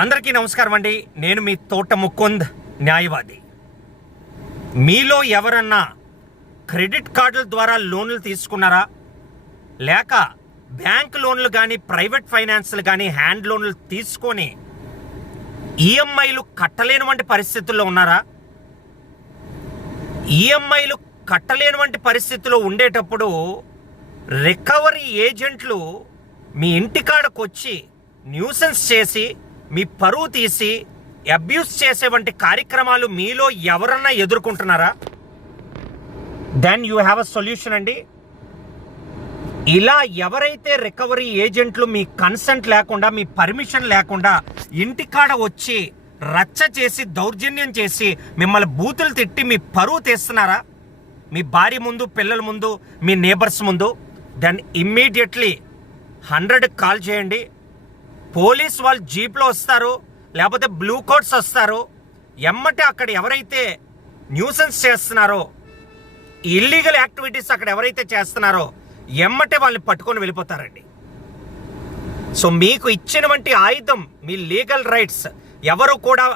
అందరికీ నమస్కారం అండి. నేను మీ తోట ముకుంద్, న్యాయవాది. మీలో ఎవరన్నా క్రెడిట్ కార్డుల ద్వారా లోన్లు తీసుకున్నారా? లేక బ్యాంక్ లోన్లు కానీ ప్రైవేట్ ఫైనాన్స్లు కానీ హ్యాండ్ లోన్లు తీసుకొని ఈఎంఐలు కట్టలేనివంటి పరిస్థితుల్లో ఉన్నారా? ఈఎంఐలు కట్టలేనివంటి పరిస్థితుల్లో ఉండేటప్పుడు రికవరీ ఏజెంట్లు మీ ఇంటికాడకు వచ్చి న్యూసెన్స్ చేసి మీ పరువు తీసి అబ్యూస్ చేసే వంటి కార్యక్రమాలు మీలో ఎవరన్నా ఎదుర్కొంటున్నారా? Then you have a solution అండి. ఇలా ఎవరైతే రికవరీ ఏజెంట్లు మీ కన్సెంట్ లేకుండా, మీ పర్మిషన్ లేకుండా ఇంటికాడ వచ్చి రచ్చ చేసి దౌర్జన్యం చేసి మిమ్మల్ని బూతులు తిట్టి మీ పరువు తీస్తున్నారా? మీ భార్య ముందు, పిల్లల ముందు, మీ నేబర్స్ ముందు, దెన్ ఇమ్మీడియట్లీ 100కి కాల్ చేయండి. పోలీస్ వాళ్ళు జీప్లో వస్తారు, లేకపోతే బ్లూ కోట్స్ వస్తారు. ఎమ్మటే అక్కడ ఎవరైతే న్యూసెన్స్ చేస్తున్నారో, ఇల్లీగల్ యాక్టివిటీస్ అక్కడ ఎవరైతే చేస్తున్నారో ఎమ్మటే వాళ్ళని పట్టుకొని వెళ్ళిపోతారండి. సో మీకు ఇచ్చినటువంటి ఆయుధం మీ లీగల్ రైట్స్. ఎవరు కూడా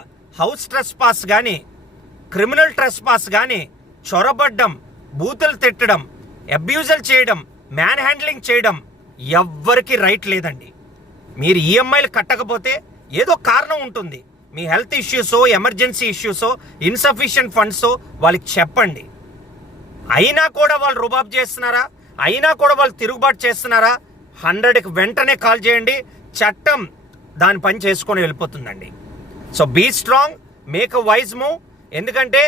హౌస్ ట్రెస్పాస్ కానీ, క్రిమినల్ ట్రెస్పాస్ కానీ, చొరబడ్డం, బూతులు తిట్టడం, అబ్యూజల్ చేయడం, మ్యాన్ హ్యాండ్లింగ్ చేయడం ఎవ్వరికి రైట్ లేదండి. మీరు ఈఎంఐలు కట్టకపోతే ఏదో కారణం ఉంటుంది. మీ హెల్త్ ఇష్యూసో, ఎమర్జెన్సీ ఇష్యూసో, ఇన్సఫిషియెంట్ ఫండ్సో వాళ్ళకి చెప్పండి. అయినా కూడా వాళ్ళు రుబాబ్ చేస్తున్నారా? అయినా కూడా వాళ్ళు తిరుగుబాటు చేస్తున్నారా? 100కి వెంటనే కాల్ చేయండి. చట్టం దాని పని చేసుకొని వెళ్ళిపోతుందండి. So be strong, make a wise move. ఎందుకంటే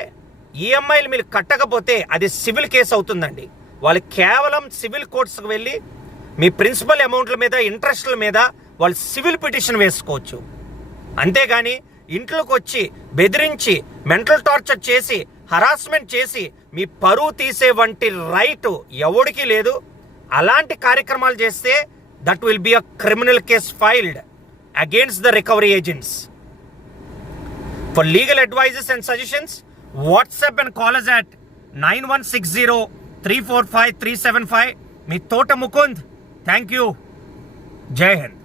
ఈఎంఐలు మీరు కట్టకపోతే అది సివిల్ కేసు అవుతుందండి. వాళ్ళు కేవలం సివిల్ కోర్ట్స్కి వెళ్ళి మీ ప్రిన్సిపల్ అమౌంట్ల మీద, ఇంట్రెస్ట్ల మీద వాళ్ళు సివిల్ పిటిషన్ వేసుకోవచ్చు. అంతేగాని ఇంట్లోకి వచ్చి బెదిరించి, మెంటల్ టార్చర్ చేసి, హరాస్మెంట్ చేసి మీ పరువు తీసే వంటి రైట్ ఎవడికి లేదు. అలాంటి కార్యక్రమాలు చేస్తే that will be a criminal case filed against the recovery agents. For legal advises and suggestions, WhatsApp and call us at 9160345375. మీ తోట ముకుంద్. Thank you. జై హింద్.